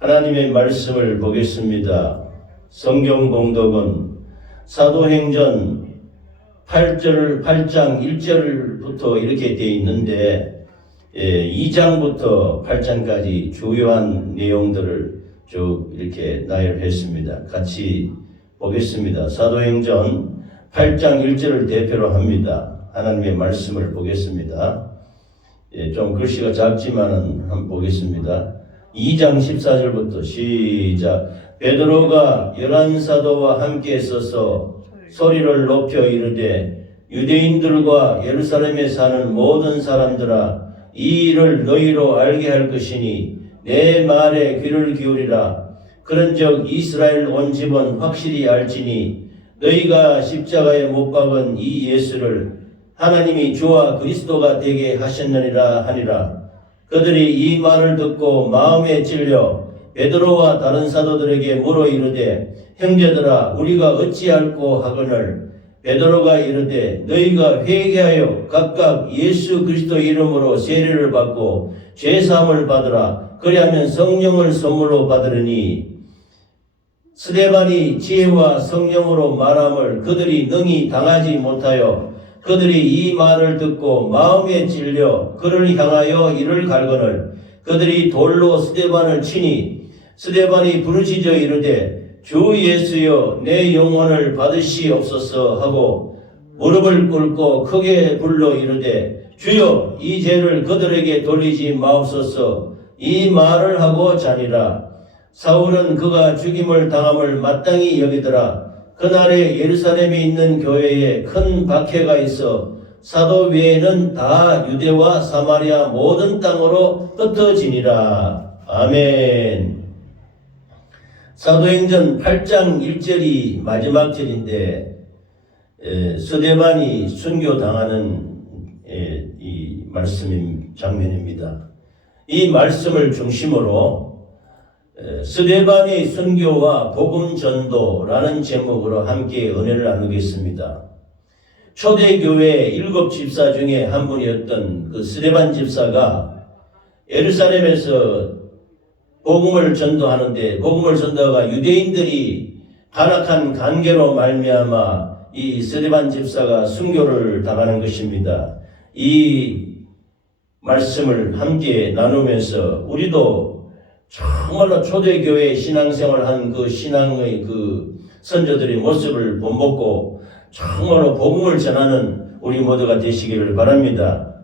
하나님의 말씀을 보겠습니다. 성경 봉독은 사도행전 8장 1절부터 이렇게 되어 있는데 2장부터 8장까지 주요한 내용들을 쭉 이렇게 나열했습니다. 같이 보겠습니다. 사도행전 8장 1절을 대표로 합니다. 하나님의 말씀을 보겠습니다. 좀 글씨가 작지만은 한번 보겠습니다. 2장 14절부터 시작. 베드로가 11사도와 함께 서서 소리를 높여 이르되 유대인들과 예루살렘에 사는 모든 사람들아, 이 일을 너희로 알게 할 것이니 내 말에 귀를 기울이라. 그런즉 이스라엘 온 집은 확실히 알지니 너희가 십자가에 못 박은 이 예수를 하나님이 주와 그리스도가 되게 하셨느니라 하니라. 그들이 이 말을 듣고 마음에 찔려 베드로와 다른 사도들에게 물어 이르되 형제들아, 우리가 어찌할꼬 하거늘. 베드로가 이르되 너희가 회개하여 각각 예수 그리스도 이름으로 세례를 받고 죄사함을 받으라. 그리하면 성령을 선물로 받으리니 스데반이 지혜와 성령으로 말함을 그들이 능히 당하지 못하여 그들이 이 말을 듣고 마음에 찔려 그를 향하여 이를 갈거늘. 그들이 돌로 스데반을 치니 스데반이 부르짖어 이르되 주 예수여, 내 영혼을 받으시옵소서 하고 무릎을 꿇고 크게 불러 이르되 주여, 이 죄를 그들에게 돌리지 마옵소서. 이 말을 하고 자니라. 사울은 그가 죽임을 당함을 마땅히 여기더라. 그날에 예루살렘에 있는 교회에 큰 박해가 있어 사도 외에는 다 유대와 사마리아 모든 땅으로 흩어지니라. 아멘. 사도행전 8장 1절이 마지막 절인데 스데반이 순교당하는 이 말씀 장면입니다. 이 말씀을 중심으로 스데반의 순교와 복음 전도라는 제목으로 함께 은혜를 나누겠습니다. 초대교회 7 집사 중에 한 분이었던 그 스데반 집사가 예루살렘에서 복음을 전도하는데 복음을 전도가 유대인들이 간악한 관계로 말미암아 이 스데반 집사가 순교를 당하는 것입니다. 이 말씀을 함께 나누면서 우리도 정말로 초대교회 신앙생활한 그 신앙의 그 선조들의 모습을 본받고 정말로 복음을 전하는 우리 모두가 되시기를 바랍니다.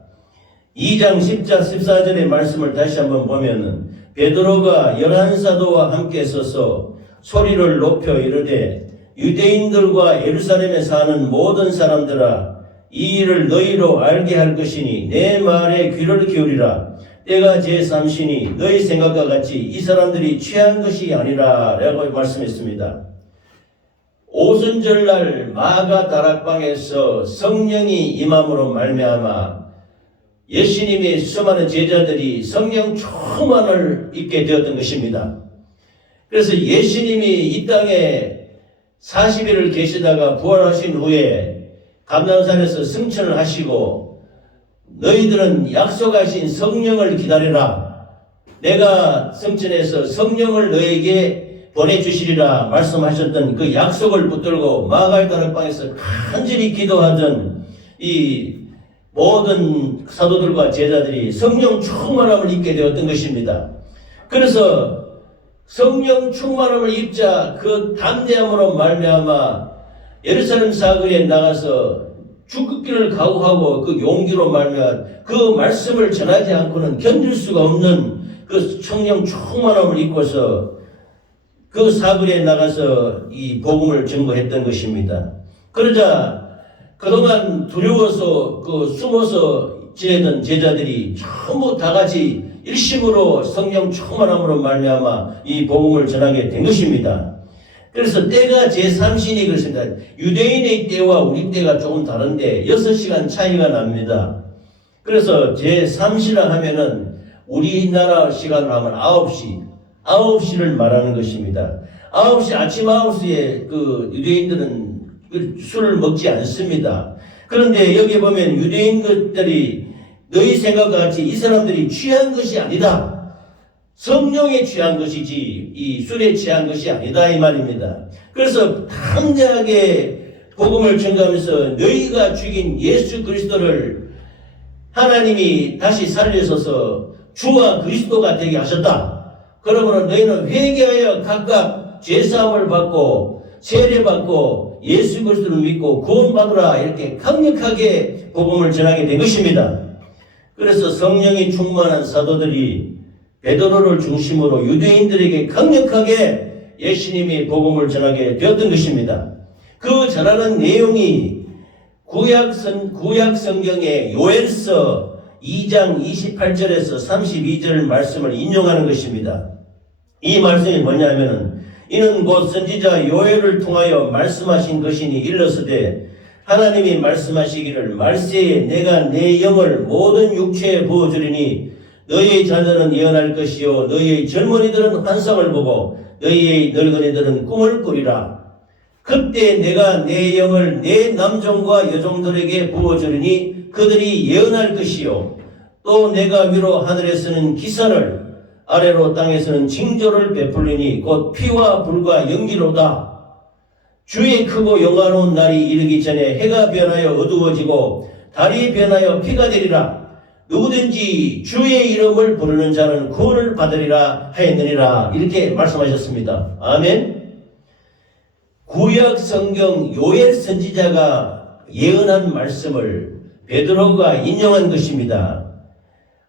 2장 10절 14절의 말씀을 다시 한번 보면은 베드로가 11사도와 함께 서서 소리를 높여 이르되 유대인들과 예루살렘에 사는 모든 사람들아, 이 일을 너희로 알게 할 것이니 내 말에 귀를 기울이라. 때가 제3시니 너희 생각과 같이 이 사람들이 취한 것이 아니라 라고 말씀했습니다. 오순절날 마가 다락방에서 성령이 임함으로 말미암아 예수님의 수많은 제자들이 성령 충만을 입게 되었던 것입니다. 그래서 예수님이 이 땅에 40일을 계시다가 부활하신 후에 감람산에서 승천을 하시고 너희들은 약속하신 성령을 기다리라. 내가 승천해서 성령을 너에게 보내주시리라 말씀하셨던 그 약속을 붙들고 마가의 다락방에서 간절히 기도하던 이 모든 사도들과 제자들이 성령 충만함을 입게 되었던 것입니다. 그래서 성령 충만함을 입자 그 담대함으로 말미암아 예루살렘 사거리에 나가서 죽기를 각오하고 그 용기로 말미암아 그 말씀을 전하지 않고는 견딜 수가 없는 그 성령 충만함을 입고서 그 사거리에 나가서 이 복음을 전거했던 것입니다. 그러자 그동안 두려워서 숨어서 지내던 제자들이 전부 다 같이 일심으로 성령 충만함으로 말미암아 이 복음을 전하게 된 것입니다. 그래서 때가 제3신이 그렇습니다. 유대인의 때와 우리 때가 조금 다른데 6시간 차이가 납니다. 그래서 제3시라 하면은 우리나라 시간으로 하면 9시를 말하는 것입니다. 9시, 아침 9시에 그 유대인들은 술을 먹지 않습니다. 그런데 여기 보면 유대인 것들이 너희 생각과 같이 이 사람들이 취한 것이 아니다. 성령에 취한 것이지 이 술에 취한 것이 아니다 이 말입니다. 그래서 담대하게 복음을 전가하면서 너희가 죽인 예수 그리스도를 하나님이 다시 살리셔서 주와 그리스도가 되게 하셨다. 그러므로 너희는 회개하여 각각 죄사함을 받고 세례받고 예수 그리스도를 믿고 구원받으라 이렇게 강력하게 복음을 전하게 된 것입니다. 그래서 성령이 충만한 사도들이 베드로를 중심으로 유대인들에게 강력하게 예수님이 복음을 전하게 되었던 것입니다. 그 전하는 내용이 구약 성경의 요엘서 2장 28절에서 32절 말씀을 인용하는 것입니다. 이 말씀이 뭐냐면은 이는 곧 선지자 요엘을 통하여 말씀하신 것이니 일렀으되 하나님이 말씀하시기를 말세에 내가 내 영을 모든 육체에 부어주리니 너희의 자녀는 예언할 것이요 너희의 젊은이들은 환상을 보고 너희의 늙은이들은 꿈을 꾸리라. 그때 내가 내 영을 내 남종과 여종들에게 부어주리니 그들이 예언할 것이요 또 내가 위로 하늘에서는 기사를 아래로 땅에서는 징조를 베풀리니 곧 피와 불과 연기로다. 주의 크고 영화로운 날이 이르기 전에 해가 변하여 어두워지고 달이 변하여 피가 되리라. 누구든지 주의 이름을 부르는 자는 구원을 받으리라 하였느니라. 이렇게 말씀하셨습니다. 아멘. 구약 성경 요엘 선지자가 예언한 말씀을 베드로가 인용한 것입니다.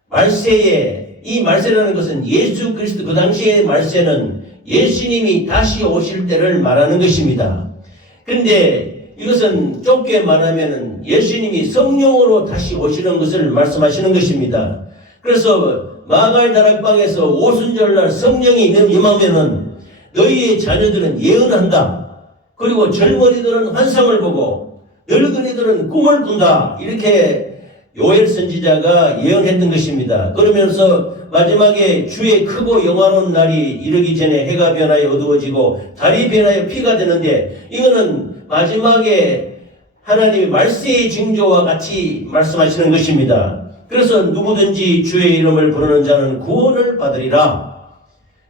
말세에 이 말세라는 것은 예수 그리스도 그 당시의 말세는 예수님이 다시 오실 때를 말하는 것입니다. 그런데 이것은 좁게 말하면 예수님이 성령으로 다시 오시는 것을 말씀하시는 것입니다. 그래서 마가의 다락방에서 오순절날 성령이 임하면은 너희의 자녀들은 예언한다. 그리고 젊은이들은 환상을 보고 늙은이들은 꿈을 꾼다. 이렇게 요엘 선지자가 예언했던 것입니다. 그러면서 마지막에 주의 크고 영화로운 날이 이르기 전에 해가 변하여 어두워지고 달이 변하여 피가 되는데 이거는 마지막에 하나님이 말세의 징조와 같이 말씀하시는 것입니다. 그래서 누구든지 주의 이름을 부르는 자는 구원을 받으리라.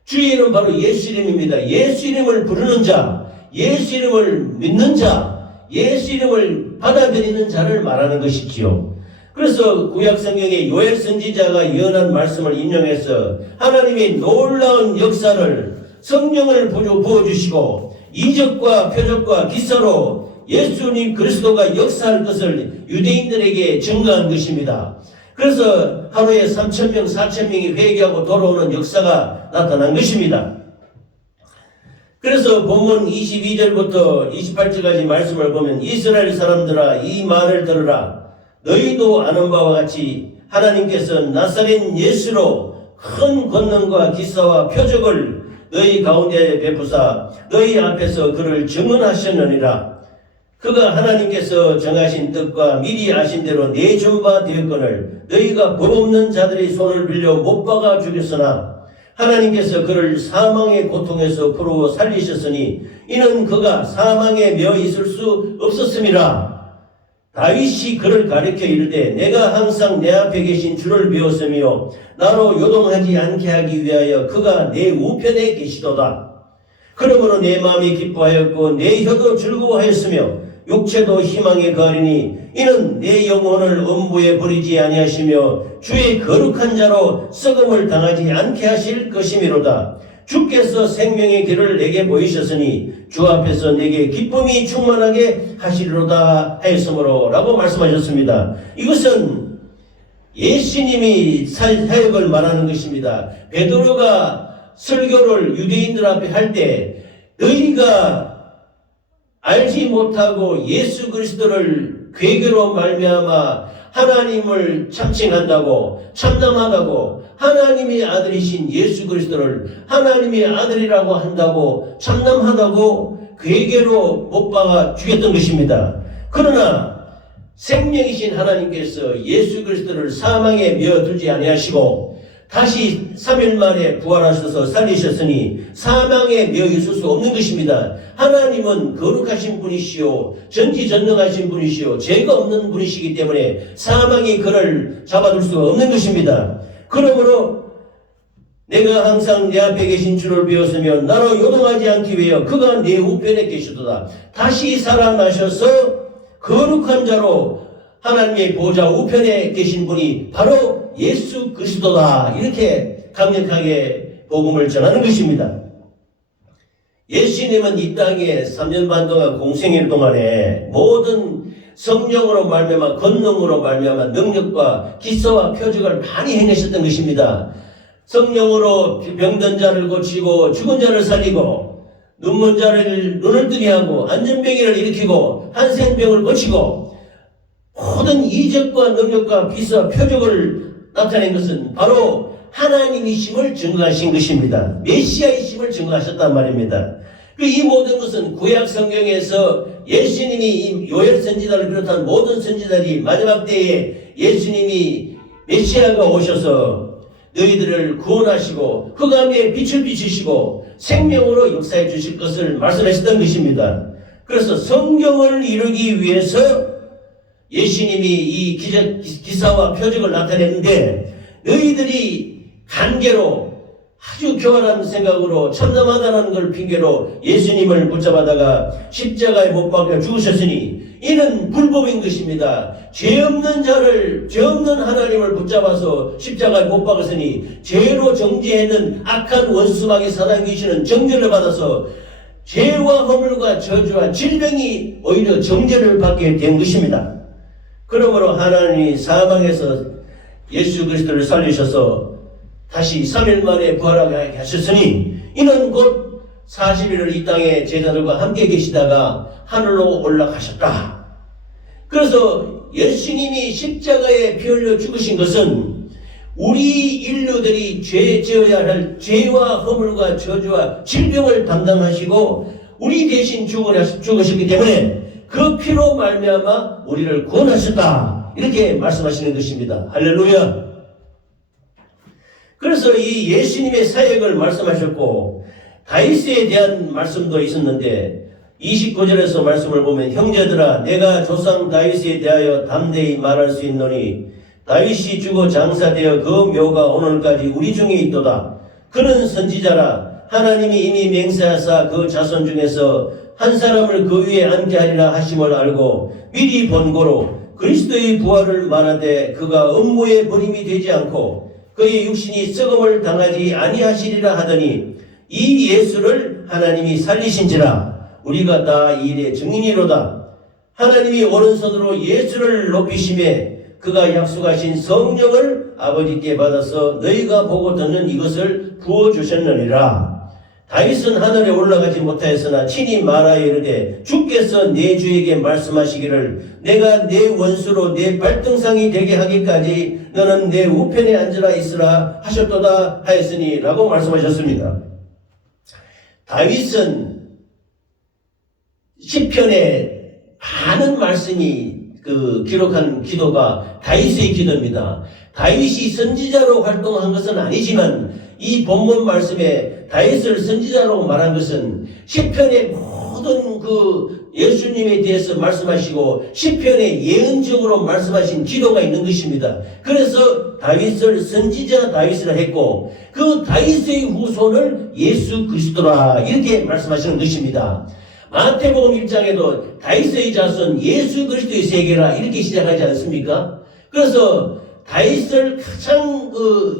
주의 이름 바로 예수 이름입니다. 예수 이름을 부르는 자, 예수 이름을 믿는 자, 예수 이름을 받아들이는 자를 말하는 것이지요. 그래서 구약 성경에 요엘 선지자가 예언한 말씀을 인용해서 하나님의 놀라운 역사를 성령을 부어주시고 이적과 표적과 기사로 예수님 그리스도가 역사할 것을 유대인들에게 증거한 것입니다. 그래서 하루에 3,000명, 4,000명이 회개하고 돌아오는 역사가 나타난 것입니다. 그래서 본문 22절부터 28절까지 말씀을 보면 이스라엘 사람들아 이 말을 들으라. 너희도 아는 바와 같이 하나님께서 나사렛 예수로 큰 권능과 기사와 표적을 너희 가운데 베푸사 너희 앞에서 그를 증언하셨느니라. 그가 하나님께서 정하신 뜻과 미리 아신 대로 내준 바 되었거늘 너희가 법 없는 자들의 손을 빌려 못 박아 죽였으나 하나님께서 그를 사망의 고통에서 풀어 살리셨으니 이는 그가 사망에 며 있을 수 없었음이라. 다윗이 그를 가리켜 이르되 내가 항상 내 앞에 계신 주를 배웠으며 나로 요동하지 않게 하기 위하여 그가 내 우편에 계시도다. 그러므로 내 마음이 기뻐하였고 내 혀도 즐거워하였으며 육체도 희망에 거하리니 이는 내 영혼을 음부에 버리지 아니하시며 주의 거룩한 자로 썩음을 당하지 않게 하실 것이미로다. 주께서 생명의 길을 내게 보이셨으니 주 앞에서 내게 기쁨이 충만하게 하시리로다 하였으므로 라고 말씀하셨습니다. 이것은 예수님이 사역을 말하는 것입니다. 베드로가 설교를 유대인들 앞에 할 때 너희가 알지 못하고 예수 그리스도를 괴계로 말미암아 하나님을 참칭한다고 참남하다고 하나님의 아들이신 예수 그리스도를 하나님의 아들이라고 한다고 참남하다고 괴계로 못 박아 죽였던 것입니다. 그러나 생명이신 하나님께서 예수 그리스도를 사망에 메어두지 아니하시고 다시 3일 만에 부활하셔서 살리셨으니 사망에 메어 있을 수 없는 것입니다. 하나님은 거룩하신 분이시오 전지전능하신 분이시오 죄가 없는 분이시기 때문에 사망이 그를 잡아둘 수가 없는 것입니다. 그러므로 내가 항상 내 앞에 계신 주를 배웠으며 나로 요동하지 않기 위하여 그가 내 우편에 계시도다. 다시 살아나셔서 거룩한 자로 하나님의 보좌 우편에 계신 분이 바로 예수 그리스도다. 이렇게 강력하게 복음을 전하는 것입니다. 예수님은 이 땅에 3년 반 동안 공생일 동안에 모든 성령으로 말미암아 권능으로 말미암아 능력과 기사와 표적을 많이 행하셨던 것입니다. 성령으로 병든 자를 고치고 죽은 자를 살리고 눈먼 자를 눈을 뜨게 하고 안전병이를 일으키고 한센병을 고치고 모든 이적과 능력과 기사와 표적을 나타낸 것은 바로 하나님이심을 증거하신 것입니다. 메시아이심을 증거하셨단 말입니다. 이 모든 것은 구약 성경에서 예수님이 이 요엘 선지자를 비롯한 모든 선지자들이 마지막 때에 예수님이 메시아가 오셔서 너희들을 구원하시고 흑암에 빛을 비추시고 생명으로 역사해 주실 것을 말씀하셨던 것입니다. 그래서 성경을 이루기 위해서 예수님이 이 기사와 표적을 나타냈는데 너희들이 관계로 아주 교활한 생각으로 참담하다는 걸 핑계로 예수님을 붙잡아다가 십자가에 못 박혀 죽으셨으니 이는 불법인 것입니다. 죄 없는 하나님을 붙잡아서 십자가에 못 박았으니 죄로 정죄했는 악한 원수마귀 사단 귀신은 정죄를 받아서 죄와 허물과 저주와 질병이 오히려 정죄를 받게 된 것입니다. 그러므로 하나님이 사망에서 예수 그리스도를 살리셔서 다시 3일 만에 부활하게 하셨으니 이는 곧 40일을 이 땅에 제자들과 함께 계시다가 하늘로 올라가셨다. 그래서 예수님이 십자가에 피 흘려 죽으신 것은 우리 인류들이 지어야 할 죄와 허물과 저주와 질병을 담당하시고 우리 대신 죽으셨기 때문에 그 피로 말미암아 우리를 구원하셨다. 이렇게 말씀하시는 것입니다. 할렐루야. 그래서 이 예수님의 사역을 말씀하셨고 다윗에 대한 말씀도 있었는데 29절에서 말씀을 보면 형제들아 내가 조상 다윗에 대하여 담대히 말할 수 있노니 다윗이 죽어 장사되어 그 묘가 오늘까지 우리 중에 있도다. 그는 선지자라 하나님이 이미 맹세하사 그 자손 중에서 한 사람을 그 위에 앉게 하리라 하심을 알고 미리 본고로 그리스도의 부활을 말하되 그가 음모의 버림이 되지 않고 그의 육신이 썩음을 당하지 아니하시리라 하더니 이 예수를 하나님이 살리신지라 우리가 다 이 일의 증인이로다. 하나님이 오른손으로 예수를 높이심에 그가 약속하신 성령을 아버지께 받아서 너희가 보고 듣는 이것을 부어주셨느니라. 다윗은 하늘에 올라가지 못하였으나 친히 말하여 이르되 주께서 내 주에게 말씀하시기를 내가 내 원수로 내 발등상이 되게 하기까지 너는 내 우편에 앉으라 있으라 하셨도다 하였으니 라고 말씀하셨습니다. 다윗은 시편에 많은 말씀이 기록한 기도가 다윗의 기도입니다. 다윗이 선지자로 활동한 것은 아니지만 이 본문 말씀에 다윗을 선지자로 말한 것은 시편의 모든 예수님에 대해서 말씀하시고 시편에 예언적으로 말씀하신 기도가 있는 것입니다. 그래서 다윗을 선지자 다윗이라 했고 그 다윗의 후손을 예수 그리스도라 이렇게 말씀하시는 것입니다. 마태복음 1장에도 다윗의 자손 예수 그리스도의 세계라 이렇게 시작하지 않습니까? 그래서 다윗을 가장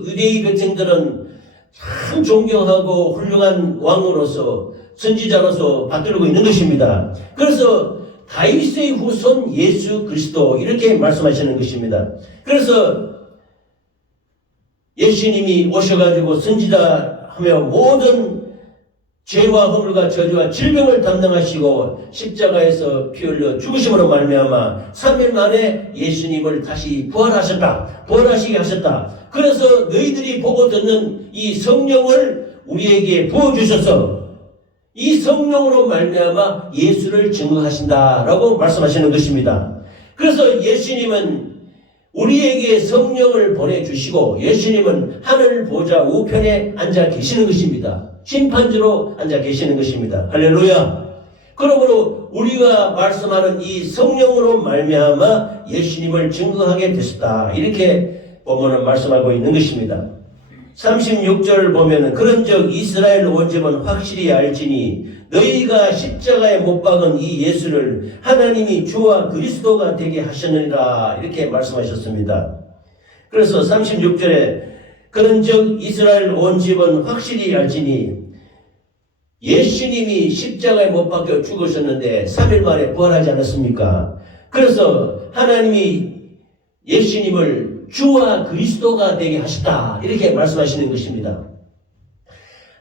유대의 백성들은 참 존경하고 훌륭한 왕으로서 선지자로서 받들고 있는 것입니다. 그래서 다윗의 후손 예수 그리스도 이렇게 말씀하시는 것입니다. 그래서 예수님이 오셔가지고 선지자 하며 모든 죄와 허물과 저주와 질병을 담당하시고 십자가에서 피 흘려 죽으심으로 말미암아 3일 만에 예수님을 다시 부활하시게 하셨다. 그래서 너희들이 보고 듣는 이 성령을 우리에게 부어주셔서 이 성령으로 말미암아 예수를 증거하신다라고 말씀하시는 것입니다. 그래서 예수님은 우리에게 성령을 보내주시고 예수님은 하늘 보좌 우편에 앉아 계시는 것입니다. 심판주로 앉아 계시는 것입니다. 할렐루야. 그러므로 우리가 말씀하는 이 성령으로 말미암아 예수님을 증거하게 되셨다. 이렇게 본문은 말씀하고 있는 것입니다. 36절 보면은 그런즉 이스라엘 온 집은 확실히 알지니 너희가 십자가에 못 박은 이 예수를 하나님이 주와 그리스도가 되게 하셨느니라 이렇게 말씀하셨습니다. 그래서 36절에 그런즉 이스라엘 온 집은 확실히 알지니 예수님이 십자가에 못 박혀 죽으셨는데 3일 만에 부활하지 않았습니까? 그래서 하나님이 예수님을 주와 그리스도가 되게 하셨다 이렇게 말씀하시는 것입니다.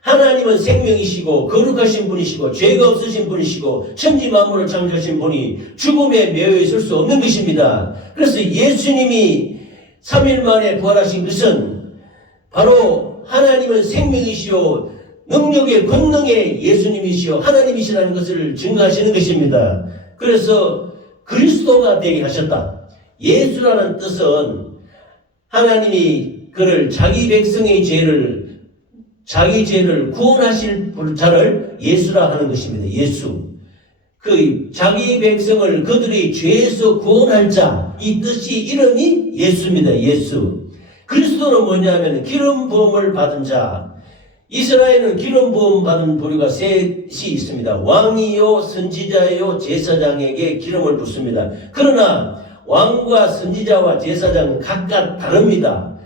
하나님은 생명이시고 거룩하신 분이시고 죄가 없으신 분이시고 천지 만물을 창조하신 분이 죽음에 매여 있을 수 없는 것입니다. 그래서 예수님이 3일 만에 부활하신 것은 바로 하나님은 생명이시오 능력의 권능의 예수님이시오 하나님이시라는 것을 증거하시는 것입니다. 그래서 그리스도가 되게 하셨다. 예수라는 뜻은 하나님이 그를 자기 백성의 자기 죄를 구원하실 자를 예수라 하는 것입니다. 예수. 그 자기 백성을 그들의 죄에서 구원할 자, 이 뜻이 이름이 예수입니다. 예수. 그리스도는 뭐냐면 기름 부음을 받은 자. 이스라엘은 기름 부음 받은 부류가 셋이 있습니다. 왕이요, 선지자요, 제사장에게 기름을 붓습니다. 그러나 왕과 선지자와 제사장은 각각 다릅니다.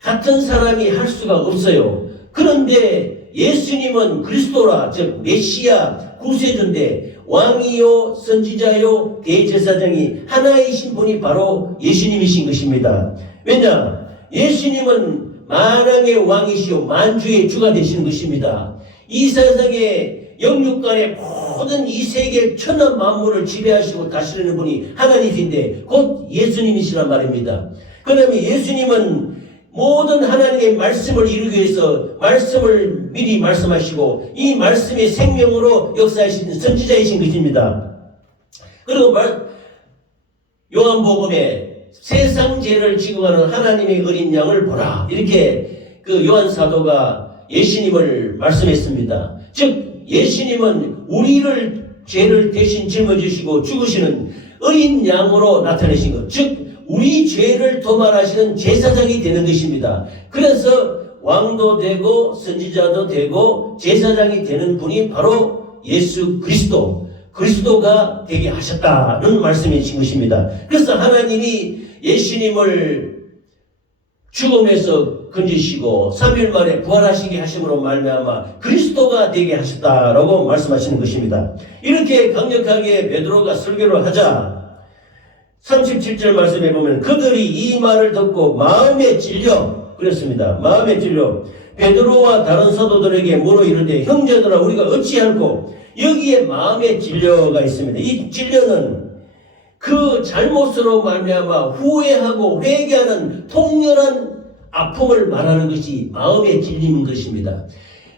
같은 사람이 할 수가 없어요. 그런데 예수님은 그리스도라, 즉 메시아 구세주인데 왕이요, 선지자요, 대제사장이 하나이신 분이 바로 예수님이신 것입니다. 왜냐? 예수님은 만왕의 왕이시오 만주의 주가 되시는 것입니다. 이 세상의 영육간의 모든 이 세계 천하 만물을 지배하시고 다스리는 분이 하나님이신데 곧 예수님이시란 말입니다. 그 다음에 예수님은 모든 하나님의 말씀을 이루기 위해서 말씀을 미리 말씀하시고 이 말씀의 생명으로 역사하신 선지자이신 것입니다. 그리고 요한복음에 세상 죄를 지고 가는 하나님의 어린 양을 보라 이렇게 그 요한 사도가 예수님을 말씀했습니다. 즉 예수님은 우리를 죄를 대신 짊어지시고 죽으시는 어린 양으로 나타내신 것, 즉 우리 죄를 도말하시는 제사장이 되는 것입니다. 그래서 왕도 되고 선지자도 되고 제사장이 되는 분이 바로 예수 그리스도가 되게 하셨다는 말씀이신 것입니다. 그래서 하나님이 예수님을 죽음에서 건지시고 3일 만에 부활하시게 하심으로 말미암아 그리스도가 되게 하셨다라고 말씀하시는 것입니다. 이렇게 강력하게 베드로가 설교를 하자 37절 말씀에 보면 그들이 이 말을 듣고 마음에 찔려 그랬습니다. 마음에 찔려 베드로와 다른 사도들에게 물어 이르되 형제들아 우리가 어찌할꼬 여기에 마음에 찔려가 있습니다. 이 찔려는 그 잘못으로 말미암아 후회하고 회개하는 통렬한 아픔을 말하는 것이 마음에 찔리는 것입니다.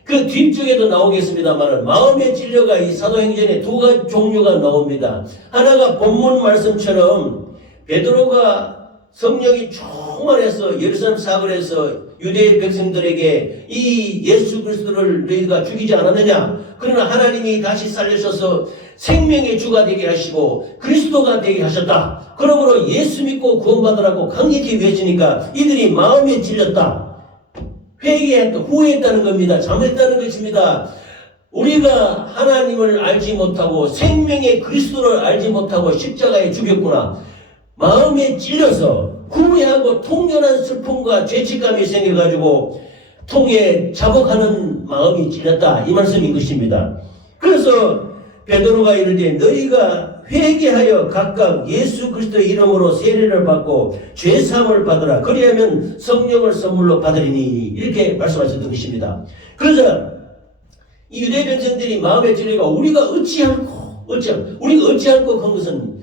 그 뒤쪽에도 나오겠습니다만 마음에 찔려가 이 사도행전에 두 가지 종류가 나옵니다. 하나가 본문 말씀처럼 베드로가 성령이 충만해서 예루살렘 사거리에서 유대 백성들에게 이 예수 그리스도를 너희가 죽이지 않았느냐? 그러나 하나님이 다시 살리셔서 생명의 주가 되게 하시고 그리스도가 되게 하셨다. 그러므로 예수 믿고 구원받으라고 강력히 외치니까 이들이 마음에 찔렸다. 회개했다, 후회했다는 겁니다. 잘못했다는 것입니다. 우리가 하나님을 알지 못하고 생명의 그리스도를 알지 못하고 십자가에 죽였구나. 마음에 찔려서 후회하고 통렬한 슬픔과 죄책감이 생겨가지고 통에 자복하는 마음이 찔렸다. 이 말씀인 것입니다. 그래서 베드로가 이르되 너희가 회개하여 각각 예수 그리스도의 이름으로 세례를 받고 죄사함을 받으라. 그리하면 성령을 선물로 받으리니 이렇게 말씀하셨던 것입니다. 그래서 이 유대 백성들이 마음에 찔리가 우리가 어찌할꼬 한 것은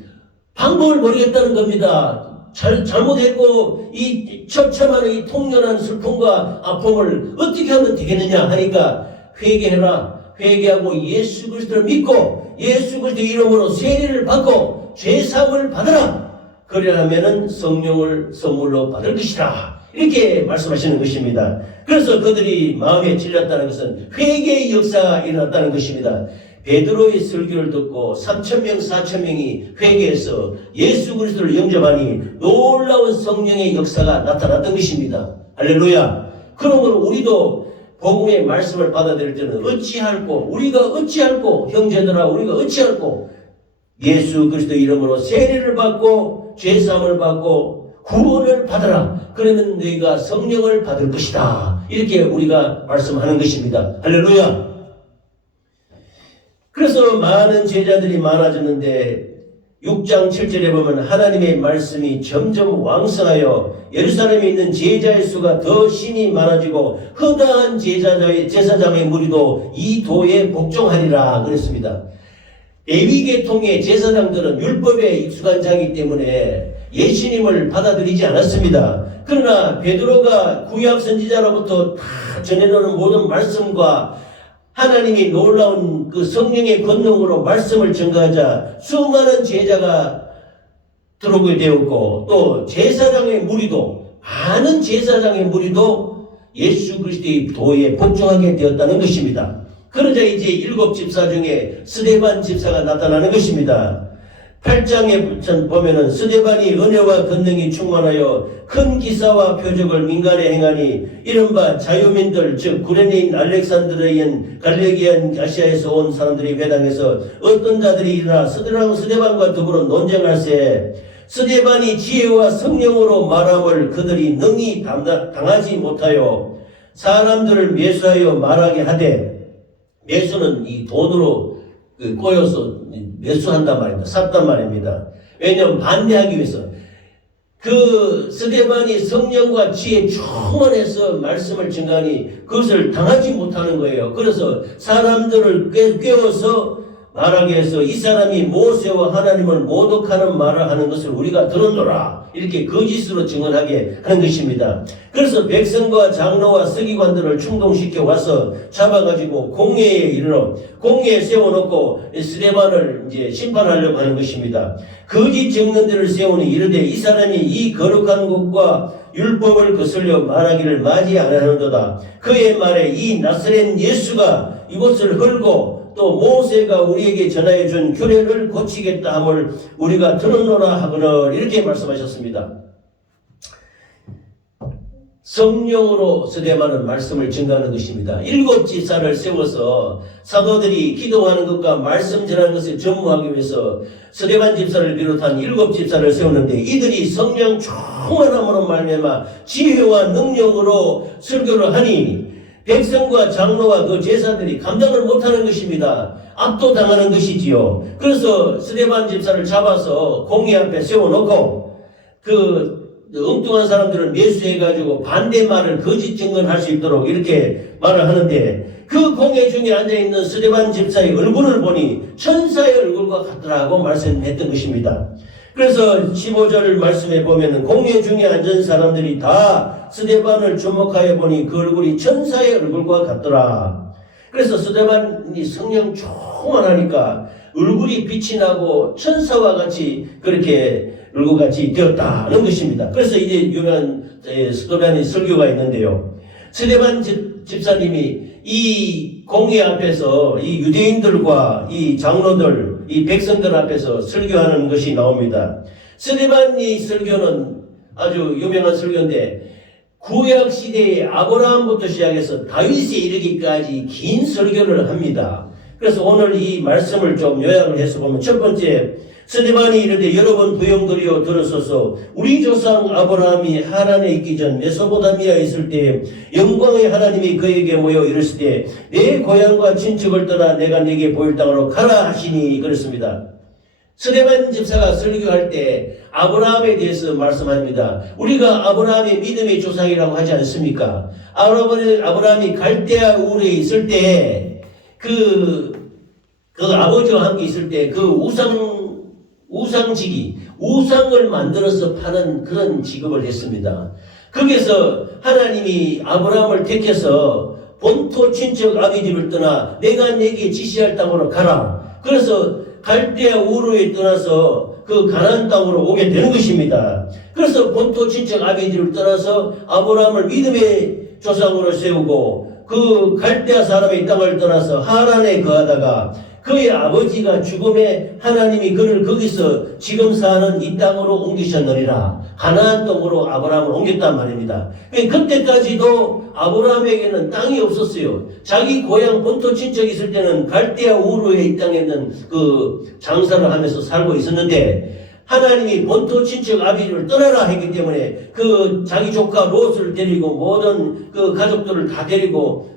방법을 모르겠다는 겁니다. 잘못했고 이 처참한 이 통렬한 슬픔과 아픔을 어떻게 하면 되겠느냐 하니까 회개해라. 회개하고 예수 그리스도를 믿고 예수 그리스도의 이름으로 세례를 받고 죄사함을 받으라. 그러려면은 성령을 선물로 받을 것이다. 이렇게 말씀하시는 것입니다. 그래서 그들이 마음에 찔렸다는 것은 회개의 역사가 일어났다는 것입니다. 베드로의 설교를 듣고 3,000명, 4,000명이 회개해서 예수 그리스도를 영접하니 놀라운 성령의 역사가 나타났던 것입니다. 할렐루야. 그러므로 우리도 복음의 말씀을 받아들일 때는 어찌할꼬, 우리가 어찌할꼬, 형제들아 우리가 어찌할꼬, 예수 그리스도 이름으로 세례를 받고 죄사함을 받고 구원을 받으라. 그러면 너희가 성령을 받을 것이다. 이렇게 우리가 말씀하는 것입니다. 할렐루야. 그래서 많은 제자들이 많아졌는데 6장 7절에 보면 하나님의 말씀이 점점 왕성하여 예루살렘에 있는 제자의 수가 더 심히 많아지고 허다한 제사장의 무리도 이 도에 복종하리라 그랬습니다. 레위 계통의 제사장들은 율법에 익숙한 자이기 때문에 예수님을 받아들이지 않았습니다. 그러나 베드로가 구약 선지자로부터 다 전해놓은 모든 말씀과 하나님이 놀라운 그 성령의 권능으로 말씀을 전가하자 수많은 제자가 들어오게 되었고 또 제사장의 무리도 많은 제사장의 무리도 예수 그리스도의 도에 복종하게 되었다는 것입니다. 그러자 이제 7 집사 중에 스데반 집사가 나타나는 것입니다. 8장에 보면은 스데반이 은혜와 권능이 충만하여 큰 기사와 표적을 민간에 행하니 이른바 자유민들 즉 구레네인 알렉산드리아인 갈레기안 아시아에서 온 사람들이 회당에서 어떤 자들이 일어나 스데반과 더불어 논쟁할세 스데반이 지혜와 성령으로 말함을 그들이 능히 당하지 못하여 사람들을 매수하여 말하게 하되 매수는 이 돈으로 꼬여서 매수한단 말입니다. 샀단 말입니다. 왜냐하면 반대하기 위해서 그 스데반이 성령과 지혜 충만해서 말씀을 증가하니 그것을 당하지 못하는 거예요. 그래서 사람들을 꿰어서 말하게 해서 이 사람이 모세와 하나님을 모독하는 말을 하는 것을 우리가 들었노라 이렇게 거짓으로 증언하게 하는 것입니다. 그래서 백성과 장로와 서기관들을 충동시켜 와서 잡아가지고 공회에 이르러 공회에 세워놓고 스데반을 이제 심판하려고 하는 것입니다. 거짓 증언들을 세우니 이르되 이 사람이 이 거룩한 것과 율법을 거슬려 말하기를 맞이 아니하는도다. 그의 말에 이 나사렛 예수가 이곳을 헐고 또 모세가 우리에게 전하여 준 규례를 고치겠다 함을 우리가 들었노라 하거늘 이렇게 말씀하셨습니다. 성령으로 스데반은 말씀을 증가하는 것입니다. 7 집사를 세워서 사도들이 기도하는 것과 말씀 전하는 것을 전무하기 위해서 스데반 집사를 비롯한 7 집사를 세웠는데 이들이 성령 충만함으로 말미암아 지혜와 능력으로 설교를 하니 백성과 장로와 그 제사들이 감당을 못하는 것입니다. 압도당하는 것이지요. 그래서 스데반 집사를 잡아서 공회 앞에 세워놓고 그 엉뚱한 사람들을 매수해가지고 반대말을 거짓 증언할 수 있도록 이렇게 말을 하는데 그 공회 중에 앉아있는 스데반 집사의 얼굴을 보니 천사의 얼굴과 같더라고 말씀했던 것입니다. 그래서 15절 말씀에 보면 공회 중에 앉은 사람들이 다 스데반을 주목하여 보니 그 얼굴이 천사의 얼굴과 같더라. 그래서 스데반이 성령 충만하니까 얼굴이 빛이 나고 천사와 같이 그렇게 얼굴같이 되었다는 것입니다. 그래서 이제 유명한 스데반의 설교가 있는데요. 스데반 집사님이 이 공회 앞에서 이 유대인들과 이 장로들, 이 백성들 앞에서 설교하는 것이 나옵니다. 스데반의 설교는 아주 유명한 설교인데 구약 시대의 아브라함부터 시작해서 다윗에 이르기까지 긴 설교를 합니다. 그래서 오늘 이 말씀을 좀 요약을 해서 보면 첫 번째 스데반이 이르되 여러분 부형들이여 들으소서 우리 조상 아브라함이 하란에 있기 전 메소포타미아에 있을 때 영광의 하나님이 그에게 모여 이르실 때 내 고향과 친척을 떠나 내가 네게 보일 땅으로 가라 하시니 그랬습니다. 스데반 집사가 설교할 때 아브라함에 대해서 말씀합니다. 우리가 아브라함의 믿음의 조상이라고 하지 않습니까? 아브라함이 갈대아 우르에 있을 때 그 아버지와 함께 있을 때 그 우상지기, 우상을 만들어서 파는 그런 직업을 했습니다. 거기서 하나님이 아브라함을 택해서 본토 친척 아비집을 떠나 내가 네게 지시할 땅으로 가라. 그래서 갈대아 우르에 떠나서 그 가나안 땅으로 오게 되는 것입니다. 그래서 본토 친척 아비집을 떠나서 아브라함을 믿음의 조상으로 세우고 그 갈대아 사람의 땅을 떠나서 하란에 거하다가 그의 아버지가 죽음에 하나님이 그를 거기서 지금 사는 이 땅으로 옮기셨느니라. 가나안 땅으로 아브라함을 옮겼단 말입니다. 그때까지도 아브라함에게는 땅이 없었어요. 자기 고향 본토 친척이 있을 때는 갈대아 우르의 이 땅에 있는 그 장사를 하면서 살고 있었는데, 하나님이 본토 친척 아비를 떠나라 했기 때문에 그 자기 조카 롯을 데리고 모든 그 가족들을 다 데리고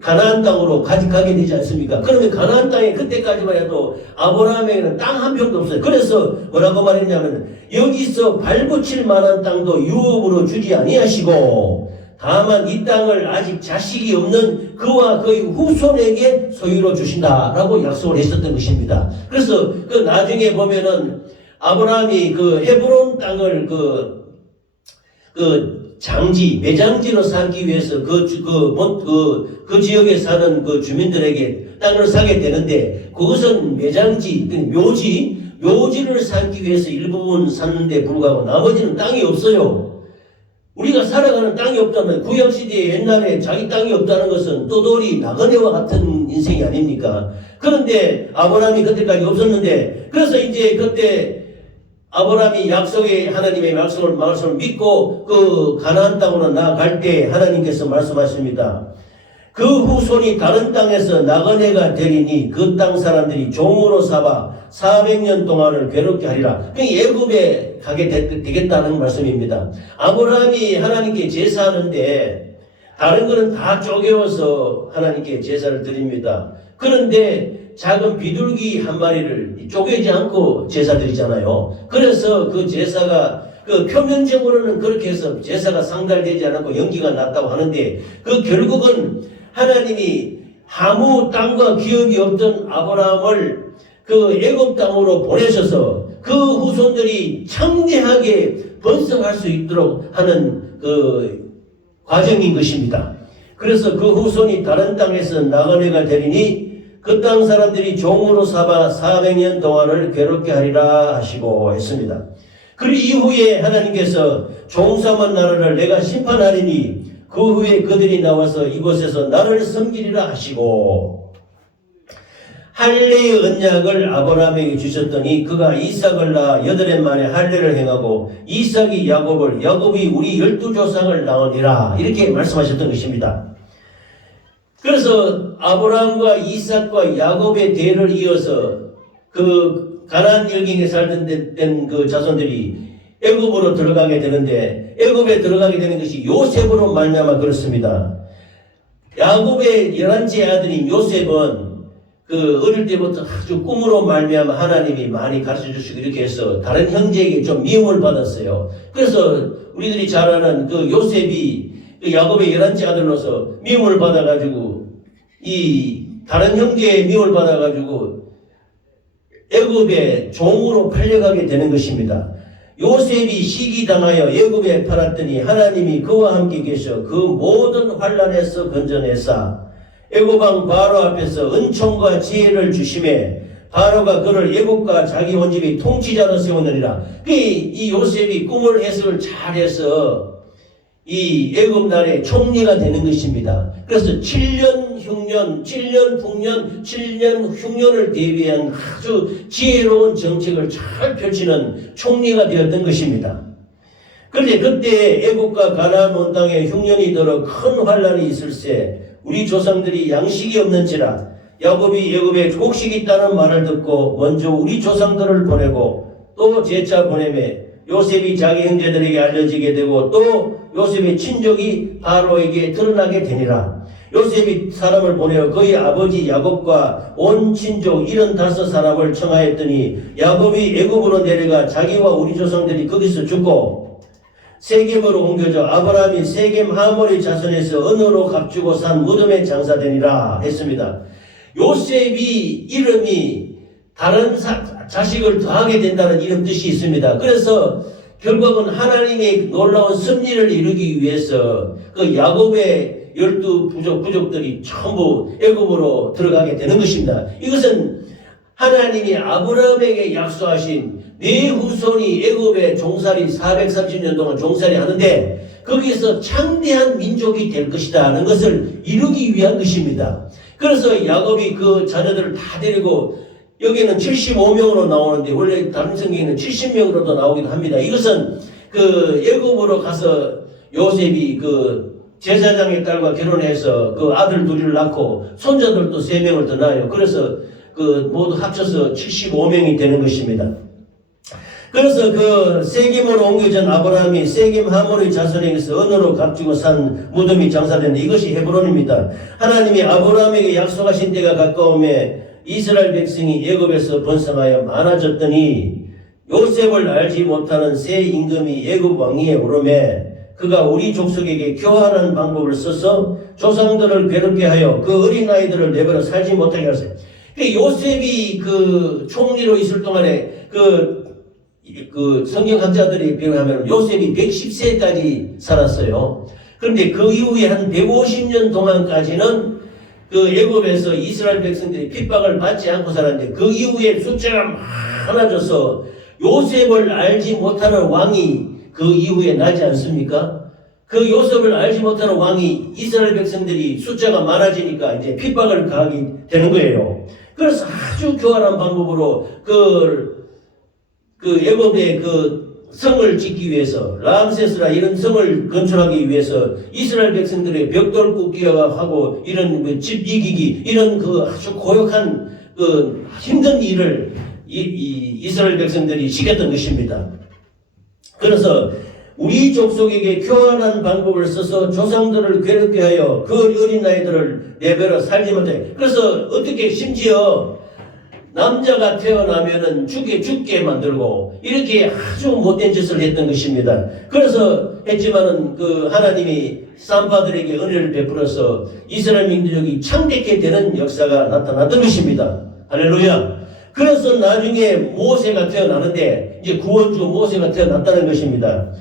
가나안 땅으로 가게 되지 않습니까? 그러면 가나안 땅에 그때까지만 해도 아브라함에게는 땅 한 평도 없어요. 그래서 뭐라고 말했냐면, 여기서 발붙일 만한 땅도 유업으로 주지 아니하시고 다만 이 땅을 아직 자식이 없는 그와 그의 후손에게 소유로 주신다라고 약속을 했었던 것입니다. 그래서 그 나중에 보면은 아브라함이 그 헤브론 땅을 장지, 매장지로 삼기 위해서 그 지역에 사는 그 주민들에게 땅을 사게 되는데, 그것은 매장지, 묘지를 삼기 위해서 일부분 샀는데 불구하고 나머지는 땅이 없어요. 우리가 살아가는 땅이 없다면, 구약시대에 옛날에 자기 땅이 없다는 것은 떠돌이 나그네와 같은 인생이 아닙니까? 그런데 아브라함이 그때까지 없었는데, 그래서 이제 그때 아브라함이 하나님의 말씀을 믿고 그 가나안 땅으로 나아갈 때 하나님께서 말씀하십니다. 그 후손이 다른 땅에서 나그네가 되리니 그 땅 사람들이 종으로 삼아 400년 동안을 괴롭게 하리라. 애굽에 가게 되겠다는 말씀입니다. 아브라함이 하나님께 제사하는데 다른 거는 다 쪼개어서 하나님께 제사를 드립니다. 그런데 작은 비둘기 한 마리를 쪼개지 않고 제사 드리잖아요. 그래서 그 제사가 표면적으로는 그렇게 해서 제사가 상달되지 않았고 연기가 났다고 하는데, 결국은 하나님이 아무 땅과 기업이 없던 아브라함을 애굽 땅으로 보내셔서 그 후손들이 창대하게 번성할 수 있도록 하는 과정인 것입니다. 그래서 그 후손이 다른 땅에서 나그네가 되리니 그 땅 사람들이 종으로 삼아 400년 동안을 괴롭게 하리라 하시고 했습니다. 그 이후에 하나님께서 종 삼은 나라를 내가 심판하리니 그 후에 그들이 나와서 이곳에서 나를 섬기리라 하시고, 할례의 언약을 아브라함에게 주셨더니 그가 이삭을 낳아 8해 만에 할례를 행하고 이삭이 야곱이 우리 12조상을 낳으니라, 이렇게 말씀하셨던 것입니다. 그래서 아브라함과 이삭과 야곱의 대를 이어서 그 가나안 열경에 살던 그 자손들이 애굽으로 들어가게 되는데, 애굽에 들어가게 되는 것이 요셉으로 말미암아 그렇습니다. 야곱의 11째 아들인 요셉은 어릴 때부터 아주 꿈으로 말미암아 하나님이 많이 가르쳐 주시고 이렇게 해서 다른 형제에게 좀 미움을 받았어요. 그래서 우리들이 잘 아는 요셉이 야곱의 11째 아들로서 미움을 받아가지고 이 다른 형제의 미움을 받아가지고 애굽의 종으로 팔려가게 되는 것입니다. 요셉이 시기당하여 애굽에 팔았더니 하나님이 그와 함께 계셔 그 모든 환난에서 건져내사 애굽왕 바로 앞에서 은총과 지혜를 주심에 바로가 그를 애굽과 자기 온 집의 통치자로 세우느니라. 이 요셉이 꿈을 해석을 잘해서 이 애굽 나라의 총리가 되는 것입니다. 그래서 7년 흉년을 대비한 아주 지혜로운 정책을 잘 펼치는 총리가 되었던 것입니다. 그런데 그때 애굽과 가나안 온 땅에 흉년이 들어 큰 환란이 있을세 우리 조상들이 양식이 없는지라 야곱이 애굽에 곡식이 있다는 말을 듣고 먼저 우리 조상들을 보내고 또 제차 보내매 요셉이 자기 형제들에게 알려지게 되고 또 요셉의 친족이 바로에게 드러나게 되니라. 요셉이 사람을 보내어 그의 아버지 야곱과 온 친족 75사람을 청하였더니 야곱이 애굽으로 내려가 자기와 우리 조상들이 거기서 죽고 세겜으로 옮겨져 아브라함이 세겜 하모리 자손에서 언어로 값주고 산 무덤에 장사되니라 했습니다. 요셉이 이름이 다른 자식을 더하게 된다는 이런 뜻이 있습니다. 그래서 결국은 하나님의 놀라운 섭리를 이루기 위해서 그 야곱의 12 부족들이 전부 애굽으로 들어가게 되는 것입니다. 이것은 하나님이 아브라함에게 약속하신 네 후손이 애굽의 종살이 430년 동안 종살이 하는데 거기에서 창대한 민족이 될 것이다 하는 것을 이루기 위한 것입니다. 그래서 야곱이 그 자녀들을 다 데리고 여기는 75명으로 나오는데 원래 다른 성경에는 70명으로도 나오기도 합니다. 이것은 그 애굽으로 가서 요셉이 그 제사장의 딸과 결혼해서 그 아들 둘을 낳고 손자들도 3명을 더 낳아요. 그래서 그 모두 합쳐서 75명이 되는 것입니다. 그래서 그 세겜으로 옮겨진 아브라함이 세겜 하몰의 자손에게서 언어로 값지고 산 무덤이 장사되는 이것이 헤브론입니다. 하나님이 아브라함에게 약속하신 때가 가까움에 이스라엘 백성이 애굽에서 번성하여 많아졌더니 요셉을 알지 못하는 새 임금이 애굽 왕위에 오르매 그가 우리 족속에게 교활한 방법을 써서 조상들을 괴롭게 하여 그 어린아이들을 내버려 살지 못하게 하세요. 요셉이 그 총리로 있을 동안에 그 성경학자들이 비교하면 요셉이 110세까지 살았어요. 그런데 그 이후에 한 150년 동안까지는 그 애굽에서 이스라엘 백성들이 핍박을 받지 않고 살았는데 그 이후에 숫자가 많아져서 요셉을 알지 못하는 왕이 그 이후에 나지 않습니까? 그 요셉을 알지 못하는 왕이 이스라엘 백성들이 숫자가 많아지니까 이제 핍박을 가하게 되는 거예요. 그래서 아주 교활한 방법으로 그 애굽의 그 성을 짓기 위해서 람세스라 이런 성을 건축하기 위해서 이스라엘 백성들의 벽돌 굽기가 하고 이런 집 이기기 이런 그 아주 고역한 그 힘든 일을 이스라엘 백성들이 시켰던 것입니다. 그래서 우리 족속에게 교활한 방법을 써서 조상들을 괴롭게 하여 그 어린아이들을 내버려 살지 못해. 그래서 어떻게 심지어 남자가 태어나면은 죽게 만들고 이렇게 아주 못된 짓을 했던 것입니다. 그래서 했지만은 그 하나님이 산파들에게 은혜를 베풀어서 이스라엘 민족이 창대케 되는 역사가 나타났던 것입니다. 할렐루야. 그래서 나중에 모세가 태어나는데 이제 구원주 모세가 태어났다는 것입니다.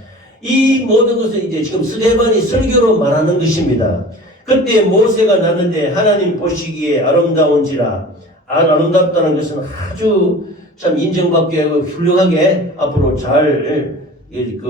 이 모든 것은 이제 지금 스데반이 설교로 말하는 것입니다. 그때 모세가 났는데 하나님 보시기에 아름다운지라 아름답다는 것은 아주 참 인정받게 하고 훌륭하게 앞으로 잘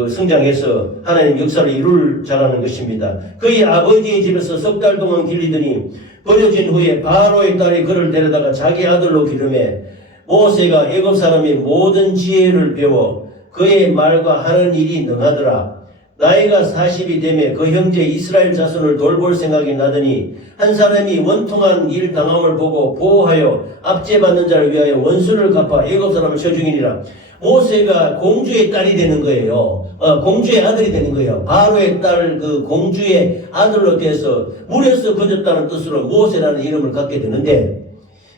성장해서 하나님 역사를 이룰 자라는 것입니다. 그의 아버지의 집에서 3달 동안 길리더니 버려진 후에 바로의 딸이 그를 데려다가 자기 아들로 기르매 모세가 애굽 사람의 모든 지혜를 배워 그의 말과 하는 일이 능하더라. 나이가 40이 되매 그 형제 이스라엘 자손을 돌볼 생각이 나더니 한 사람이 원통한 일 당함을 보고 보호하여 압제받는 자를 위하여 원수를 갚아 애굽 사람을 쳐죽이니라. 모세가 공주의 딸이 되는 거예요. 공주의 아들이 되는 거예요. 바로의 딸 그 공주의 아들로 돼서 물에서 거졌다는 뜻으로 모세라는 이름을 갖게 되는데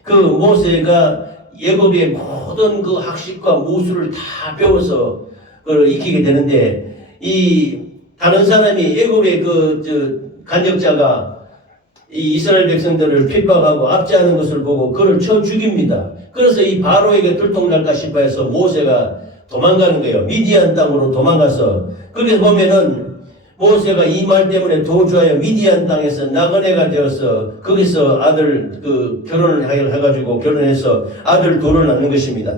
그 모세가 애굽의 모든 그 학식과 무술을 다 배워서 그걸 익히게 되는데 이 다른 사람이 애굽의 간역자가 이 이스라엘 백성들을 핍박하고 압제하는 것을 보고 그를 쳐 죽입니다. 그래서 이 바로에게 들통날까 싶어 해서 모세가 도망가는 거예요. 미디안 땅으로 도망가서 거기서 보면은 모세가 이 말 때문에 도주하여 미디안 땅에서 나그네가 되어서 거기서 아들 결혼을 해가지고 결혼해서 아들 둘을 낳는 것입니다.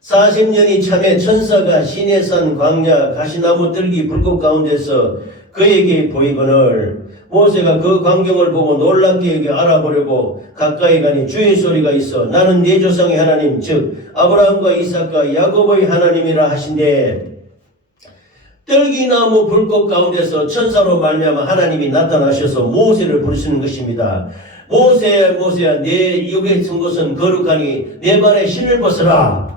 40년이 참에 천사가 시내산 광야 가시나무 들기 불꽃 가운데서 그에게 보이거늘 모세가 그 광경을 보고 놀랍게 여겨 알아보려고 가까이 가니 주의 소리가 있어 나는 네 조상의 하나님 즉 아브라함과 이삭과 야곱의 하나님이라 하신대. 떨기나무 불꽃 가운데서 천사로 말미암아 하나님이 나타나셔서 모세를 부르시는 것입니다. 모세야 내 여기에 선 것은 거룩하니 내 발에 신을 벗어라.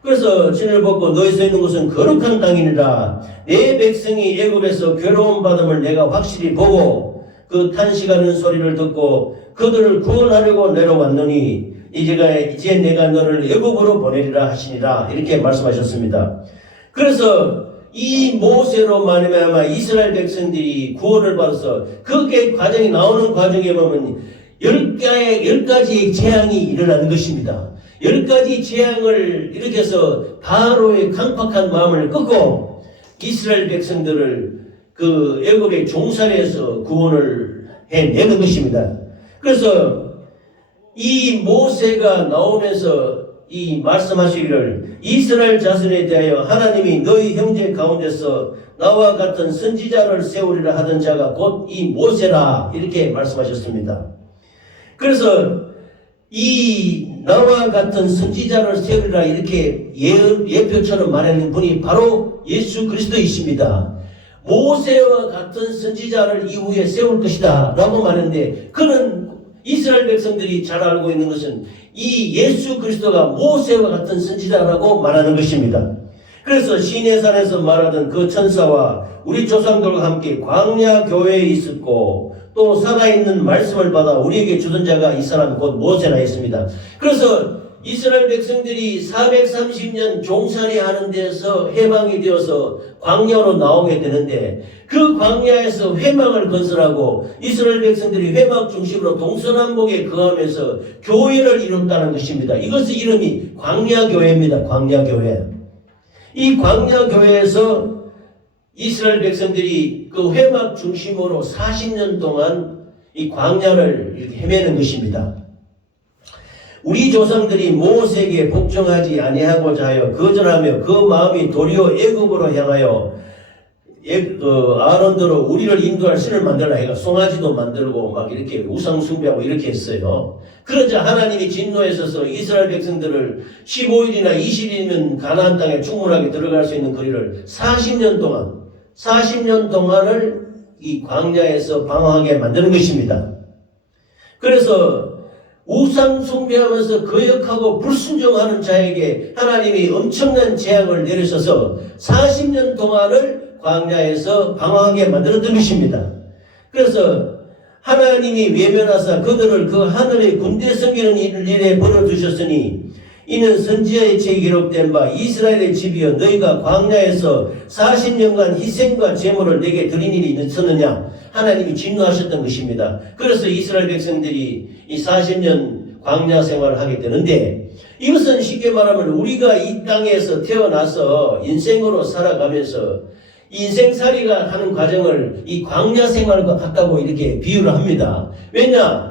그래서 신을 벗고 너희 서 있는 곳은 거룩한 땅이니라. 내 백성이 애굽에서 괴로움 받음을 내가 확실히 보고 그 탄식하는 소리를 듣고 그들을 구원하려고 내려왔느니 이제 내가 너를 애굽으로 보내리라 하시니라. 이렇게 말씀하셨습니다. 그래서 이 모세로 말미암아 이스라엘 백성들이 구원을 받아서 그 과정이 나오는 과정에 보면 10가지의 재앙이 일어나는 것입니다. 10가지 재앙을 일으켜서 바로의 강팍한 마음을 꺾고 이스라엘 백성들을 그 애굽의 종살이에서 구원을 해내는 것입니다. 그래서 이 모세가 나오면서 이 말씀하시기를 이스라엘 자손에 대하여 하나님이 너희 형제 가운데서 나와 같은 선지자를 세우리라 하던 자가 곧 이 모세라 이렇게 말씀하셨습니다. 그래서 이 나와 같은 선지자를 세우리라 이렇게 예표처럼 말하는 분이 바로 예수 그리스도이십니다. 모세와 같은 선지자를 이후에 세울 것이다 라고 말하는데, 그는 이스라엘 백성들이 잘 알고 있는 것은 이 예수 그리스도가 모세와 같은 선지자라고 말하는 것입니다. 그래서 시내산에서 말하던 그 천사와 우리 조상들과 함께 광야 교회에 있었고 또 살아있는 말씀을 받아 우리에게 주던 자가 이 사람 곧 모세라 했습니다. 그래서 이스라엘 백성들이 430년 종살이 하는 데서 해방이 되어서 광야로 나오게 되는데, 그 광야에서 회막을 건설하고 이스라엘 백성들이 회막 중심으로 동서남북에 거하면서 교회를 이뤘다는 것입니다. 이것의 이름이 광야교회입니다. 광야교회. 이 광야교회에서 이스라엘 백성들이 그 회막 중심으로 40년 동안 이 광야를 이렇게 헤매는 것입니다. 우리 조상들이 모세에게 복종하지 아니하고자 하여 거절하며 그 마음이 도리어 애굽으로 향하여 아론대로 우리를 인도할 신을 만들라 해가 송아지도 만들고 막 이렇게 우상 숭배하고 이렇게 했어요. 그러자 하나님이 진노하셔서 이스라엘 백성들을 15일이나 20일이면 가나안 땅에 충분하게 들어갈 수 있는 거리를 40년 동안을 이 광야에서 방황하게 만드는 것입니다. 그래서 우상 숭배하면서 거역하고 불순종하는 자에게 하나님이 엄청난 재앙을 내리셔서 40년 동안을 광야에서 방황하게 만들었던 것입니다. 그래서 하나님이 외면하사 그들을 그 하늘의 군대 섬기는 일에 벌어두셨으니 이는 선지자의 책에 기록된 바 이스라엘의 집이여 너희가 광야에서 40년간 희생과 제물을 내게 드린 일이 있었느냐. 하나님이 진노하셨던 것입니다. 그래서 이스라엘 백성들이 이 40년 광야 생활을 하게 되는데, 이것은 쉽게 말하면 우리가 이 땅에서 태어나서 인생으로 살아가면서 인생살이가 하는 과정을 이 광야 생활과 같다고 이렇게 비유를 합니다. 왜냐?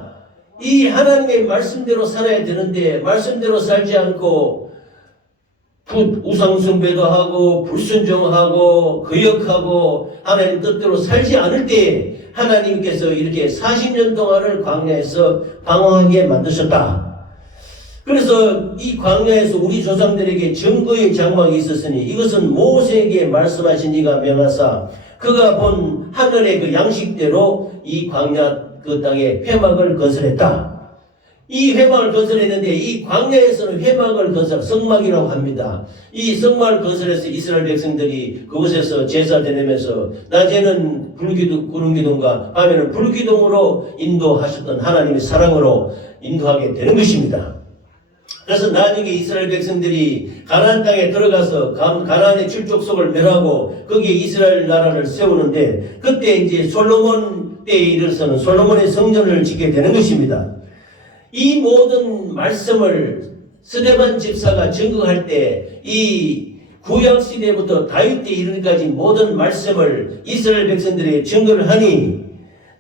이 하나님의 말씀대로 살아야 되는데 말씀대로 살지 않고 우상숭배도 하고 불순종하고 거역하고 하나님 뜻대로 살지 않을 때 하나님께서 이렇게 40년 동안을 광야에서 방황하게 만드셨다. 그래서 이 광야에서 우리 조상들에게 증거의 장막이 있었으니 이것은 모세에게 말씀하신 이가 명하사 그가 본 하늘의 그 양식대로 이 광야 그 땅에 회막을 건설했다. 이 회막을 건설했는데 이 광야에서는 회막을 건설, 성막이라고 합니다. 이 성막을 건설해서 이스라엘 백성들이 그곳에서 제사 드리면서 낮에는 구름기둥과 밤에는 불기둥으로 인도하셨던 하나님의 사랑으로 인도하게 되는 것입니다. 그래서 나중에 이스라엘 백성들이 가나안 땅에 들어가서 가나안의 칠족속을 멸하고 거기에 이스라엘 나라를 세우는데, 그때 이제 솔로몬 때에 이르러서는 솔로몬의 성전을 짓게 되는 것입니다. 이 모든 말씀을 스데반 집사가 증거할 때 이 구약 시대부터 다윗 때 이르기까지 모든 말씀을 이스라엘 백성들에게 증거를 하니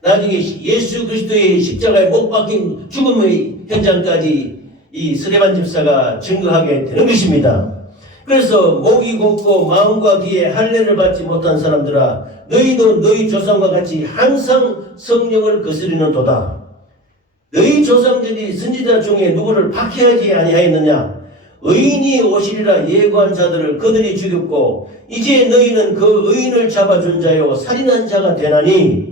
나중에 예수 그리스도의 십자가에 못 박힌 죽음의 현장까지 이 스데반 집사가 증거하게 되는 것입니다. 그래서 목이 곧고 마음과 귀에 할례를 받지 못한 사람들아 너희도 너희 조상과 같이 항상 성령을 거스리는 도다. 너희 조상들이 선지자 중에 누구를 박해하지 아니하였느냐? 의인이 오시리라 예고한 자들을 그들이 죽였고 이제 너희는 그 의인을 잡아준 자요 살인한 자가 되나니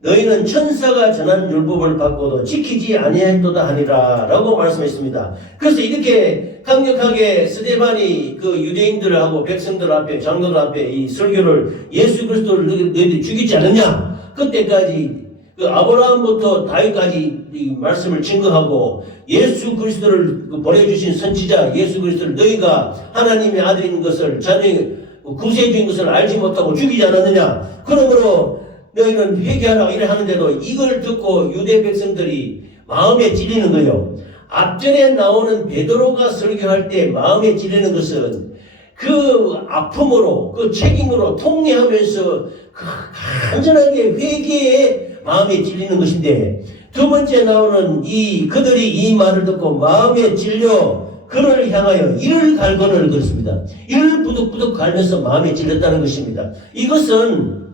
너희는 천사가 전한 율법을 받고도 지키지 아니하였도다 하니라 라고 말씀했습니다. 그래서 이렇게 강력하게 스데반이 그 유대인들하고 백성들 앞에 장로들 앞에 이 설교를 예수 그리스도를 너희들이 죽이지 않느냐, 그때까지 그 아브라함부터 다윗까지 이 말씀을 증거하고 예수 그리스도를 보내주신 선지자 예수 그리스도를 너희가 하나님의 아들인 것을 자녀의 구세주인 것을 알지 못하고 죽이지 않았느냐, 그러므로 너희는 회개하라고 이래 하는데도 이걸 듣고 유대 백성들이 마음에 찔리는 거예요. 앞전에 나오는 베드로가 설교할 때 마음에 찔리는 것은 그 아픔으로 그 책임으로 통례하면서 간절하게 회개의 마음에 찔리는 것인데, 두 번째 나오는 그들이 이 말을 듣고 마음에 찔려 그를 향하여 이를 갈거늘 그렇습니다. 이를 부득부득 갈면서 마음에 찔렸다는 것입니다. 이것은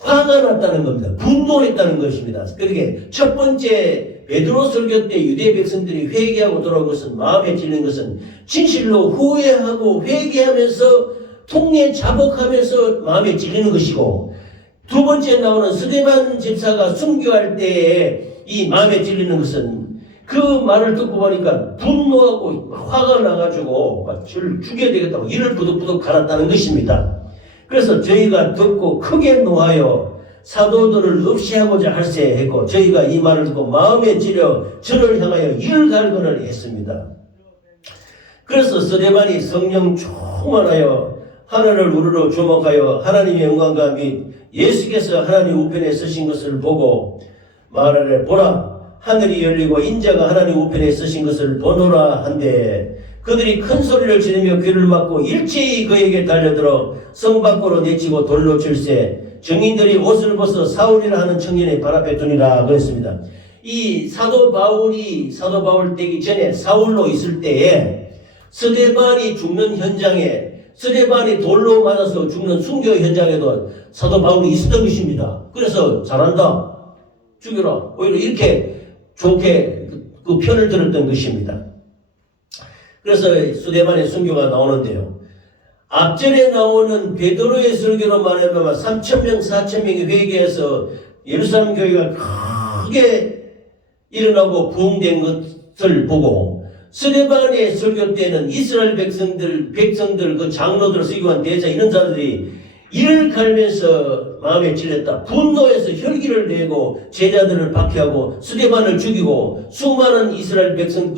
화가 났다는 겁니다. 분노했다는 것입니다. 그러게 첫 번째 베드로 설교 때 유대 백성들이 회개하고 돌아온 것은, 마음에 찔린 것은 진실로 후회하고 회개하면서 통례 자복하면서 마음에 찔리는 것이고, 두 번째 나오는 스데반 집사가 순교할 때에 이 마음에 찔리는 것은 그 말을 듣고 보니까 분노하고 화가 나가지고 죽여야 되겠다고 이를 부득부득 갈았다는 것입니다. 그래서 저희가 듣고 크게 노하여 사도들을 없이하고자 할세 했고, 저희가 이 말을 듣고 마음에 찔려 저를 향하여 이를 갈거늘 했습니다. 그래서 스데반이 성령 충만하여 하늘을 우러러 주목하여 하나님의 영광과 및 예수께서 하나님 우편에 서신 것을 보고 말하되, 보라, 하늘이 열리고 인자가 하나님 우편에 서신 것을 보노라 한데, 그들이 큰 소리를 지르며 귀를 막고 일제히 그에게 달려들어 성 밖으로 내치고 돌로 칠세, 증인들이 옷을 벗어 사울이라 하는 청년의 발 앞에 두니라 그랬습니다. 이 사도 바울 되기 전에 사울로 있을 때에 스데반이 죽는 현장에, 스데반이 돌로 맞아서 죽는 순교 현장에도 사도 바울이 있었던 것입니다. 그래서 잘한다, 죽여라, 오히려 이렇게 좋게 그 편을 들었던 것입니다. 그래서 스데반의 순교가 나오는데요. 앞절에 나오는 베드로의 설교로 말하면 3,000명, 4,000명이 회개해서 예루살렘 교회가 크게 일어나고 부흥된 것을 보고, 스데반의 설교 때는 이스라엘 백성들, 그 장로들, 서기관, 대사 이런 사람들이 이를 갈면서 마음에 찔렸다. 분노해서 혈기를 내고 제자들을 박해하고 스데반을 죽이고 수많은 이스라엘 백성,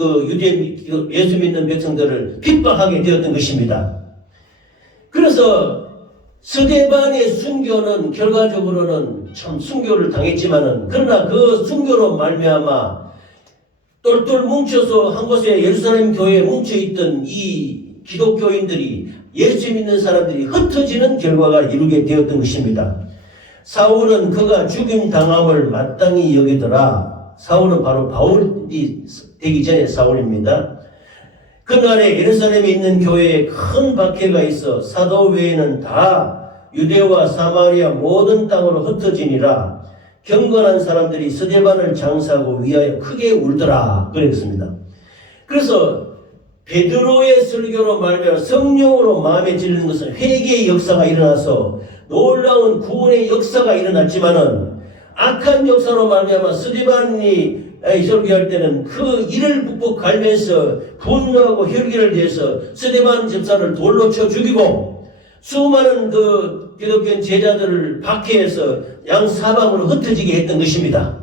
예수 믿는 백성들을 핍박하게 되었던 것입니다. 그래서 스데반의 순교는 결과적으로는 참 순교를 당했지만은, 그러나 그 순교로 말미암아 똘똘 뭉쳐서 한 곳에 예루살렘 교회에 뭉쳐있던 이 기독교인들이, 예수 믿는 사람들이 흩어지는 결과가 이루게 되었던 것입니다. 사울은 그가 죽임 당함을 마땅히 여기더라. 사울은 바로 바울이 되기 전에 사울입니다. 그날에 예루살렘에 있는 교회에 큰 박해가 있어 사도 외에는 다 유대와 사마리아 모든 땅으로 흩어지니라. 경건한 사람들이 스데반을 장사하고 위하여 크게 울더라 그랬습니다. 그래서 베드로의 설교로 말미암아 성령으로 마음에 찔리는 것은 회개의 역사가 일어나서 놀라운 구원의 역사가 일어났지만은, 악한 역사로 말미암아 스데반이 설교할 때는 그 이를 북북 갈면서 분노하고 혈기를 내서 스데반 집사를 돌로 쳐 죽이고 수많은 그 기독교 제자들을 박해해서 양사방으로 흩어지게 했던 것입니다.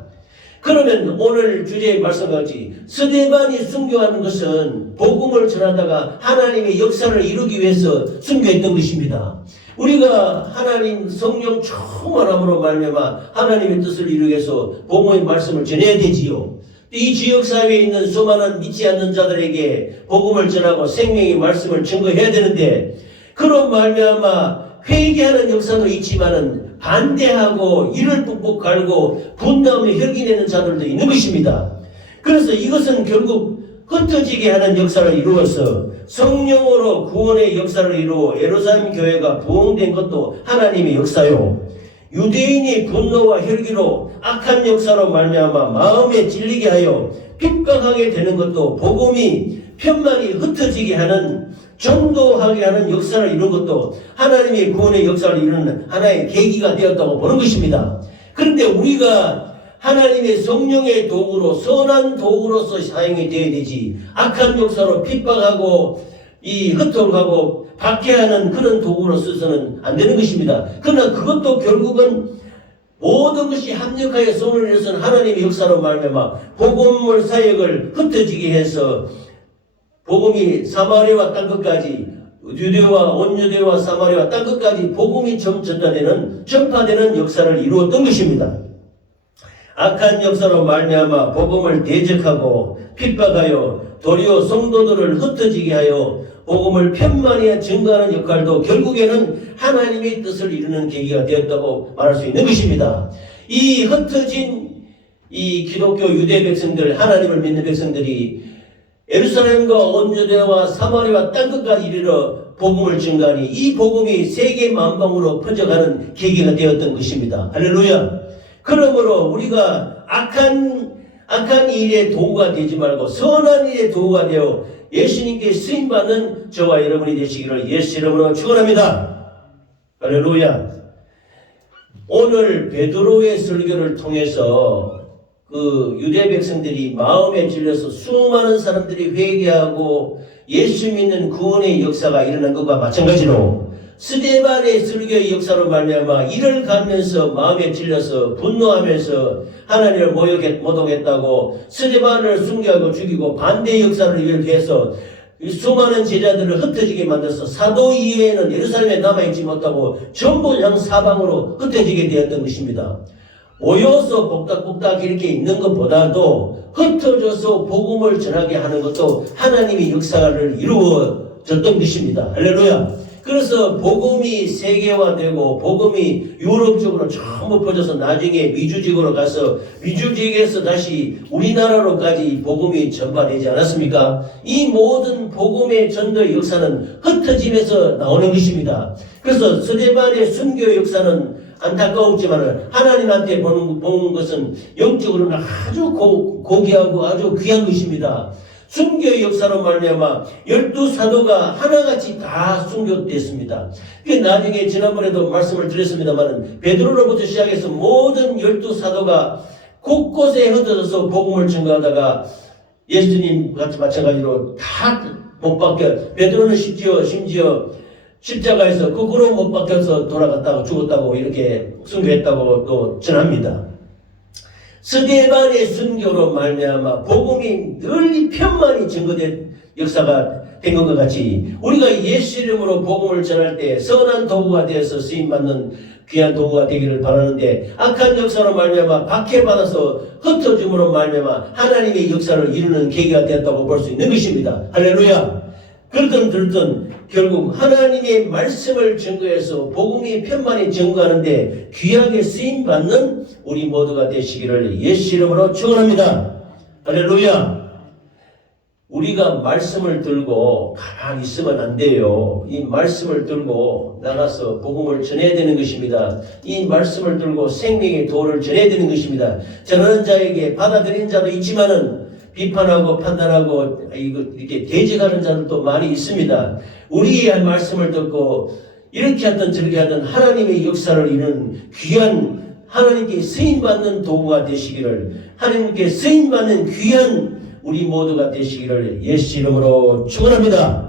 그러면 오늘 주제의 말씀같이 스데반이 순교하는 것은 복음을 전하다가 하나님의 역사를 이루기 위해서 순교했던 것입니다. 우리가 하나님 성령 충만함으로 말미암아 하나님의 뜻을 이루기 위해서 복음의 말씀을 전해야 되지요. 이 지역사회에 있는 수많은 믿지 않는 자들에게 복음을 전하고 생명의 말씀을 증거해야 되는데, 그런 말미암아 회개하는 역사도 있지만은 반대하고 이를 뿍뿍 갈고 분노하며 혈기내는 자들도 있는 것입니다. 그래서 이것은 결국 흩어지게 하는 역사를 이루어서 성령으로 구원의 역사를 이루어 예루살렘 교회가 부흥된 것도 하나님의 역사요. 유대인이 분노와 혈기로 악한 역사로 말미암아 마음에 찔리게 하여 핍박하게 되는 것도 복음이 편만이 흩어지게 하는, 전도하게 하는 역사를 이룬 것도 하나님의 구원의 역사를 이루는 하나의 계기가 되었다고 보는 것입니다. 그런데 우리가 하나님의 성령의 도구로, 선한 도구로서 사용이 되어야 되지, 악한 역사로 핍박하고 흩어가고 박해하는 그런 도구로 써서는 안 되는 것입니다. 그러나 그것도 결국은 모든 것이 합력하여 손을 내서는 하나님의 역사로 말미암아 복음을 사역을 흩어지게 해서 복음이 사마리아와 땅끝까지, 유대와 온유대와 사마리아와 땅끝까지 복음이 전파되는 역사를 이루었던 것입니다. 악한 역사로 말미암아 복음을 대적하고 핍박하여 도리어 성도들을 흩어지게 하여 복음을 편만히 증거하는 역할도 결국에는 하나님의 뜻을 이루는 계기가 되었다고 말할 수 있는 것입니다. 이 흩어진 이 기독교 유대 백성들, 하나님을 믿는 백성들이 예루살렘과 온 유대와 사마리아 땅끝까지 이르러 복음을 증가하니 이 복음이 세계 만방으로 퍼져가는 계기가 되었던 것입니다. 할렐루야. 그러므로 우리가 악한 일의 도구가 되지 말고 선한 일의 도구가 되어 예수님께 쓰임받는 저와 여러분이 되시기를 예수 이름으로 축원합니다. 할렐루야. 오늘 베드로의 설교를 통해서 그 유대 백성들이 마음에 찔려서 수많은 사람들이 회개하고 예수 믿는 구원의 역사가 일어난 것과 마찬가지로 스데반의 설교의 역사로 말미암아 이를 가면서 마음에 찔려서 분노하면서 하나님을 모독했다고 스데반을 순교하고 죽이고 반대 역사를 일으켜서 수많은 제자들을 흩어지게 만들어서 사도 이외에는 예루살렘에 남아있지 못하고 전부 그냥 사방으로 흩어지게 되었던 것입니다. 모여서 복닥복닥 이렇게 있는 것보다도 흩어져서 복음을 전하게 하는 것도 하나님의 역사를 이루어졌던 것입니다. 할렐루야. 그래서 복음이 세계화되고 복음이 유럽 쪽으로 전부 퍼져서 나중에 미주 지역으로 가서 미주 지역에서 다시 우리나라로까지 복음이 전파되지 않았습니까? 이 모든 복음의 전도의 역사는 흩어짐에서 나오는 것입니다. 그래서 스데반의 순교 역사는 안타까웠지만 하나님한테 보는 것은 영적으로는 아주 고귀하고 아주 귀한 것입니다. 순교의 역사로 말미암아 12사도가 하나같이 다 순교됐습니다. 나중에 지난번에도 말씀을 드렸습니다만 베드로로부터 시작해서 모든 12사도가 곳곳에 흩어져서 복음을 증거하다가 예수님 같이 마찬가지로 다 못 박혀 베드로는 심지어 십자가에서 거꾸로 못 박혀서 돌아갔다고 죽었다고 이렇게 순교했다고 또 전합니다. 스데반의 순교로 말미암아 복음이 널리 편만이 증거된 역사가 된 것과 같이 우리가 예수 이름으로 복음을 전할 때 선한 도구가 되어서 쓰임받는 귀한 도구가 되기를 바라는데 악한 역사로 말미암아 박해받아서 흩어짐으로 말미암아 하나님의 역사를 이루는 계기가 되었다고 볼 수 있는 것입니다. 할렐루야. 그렇든 들든 결국 하나님의 말씀을 증거해서 복음이 편만히 증거하는데 귀하게 쓰임받는 우리 모두가 되시기를 예수 이름으로 축원합니다. 할렐루야. 우리가 말씀을 들고 가만히 있으면 안 돼요. 이 말씀을 들고 나가서 복음을 전해야 되는 것입니다. 이 말씀을 들고 생명의 도를 전해야 되는 것입니다. 전하는 자에게 받아들이는 자도 있지만은 비판하고 판단하고 이렇게 대적하는 자들도 많이 있습니다. 우리의 말씀을 듣고 이렇게 하든 저렇게 하든 하나님의 역사를 이루는 귀한 하나님께 쓰임받는 도구가 되시기를 하나님께 쓰임받는 귀한 우리 모두가 되시기를 예수 이름으로 축원합니다.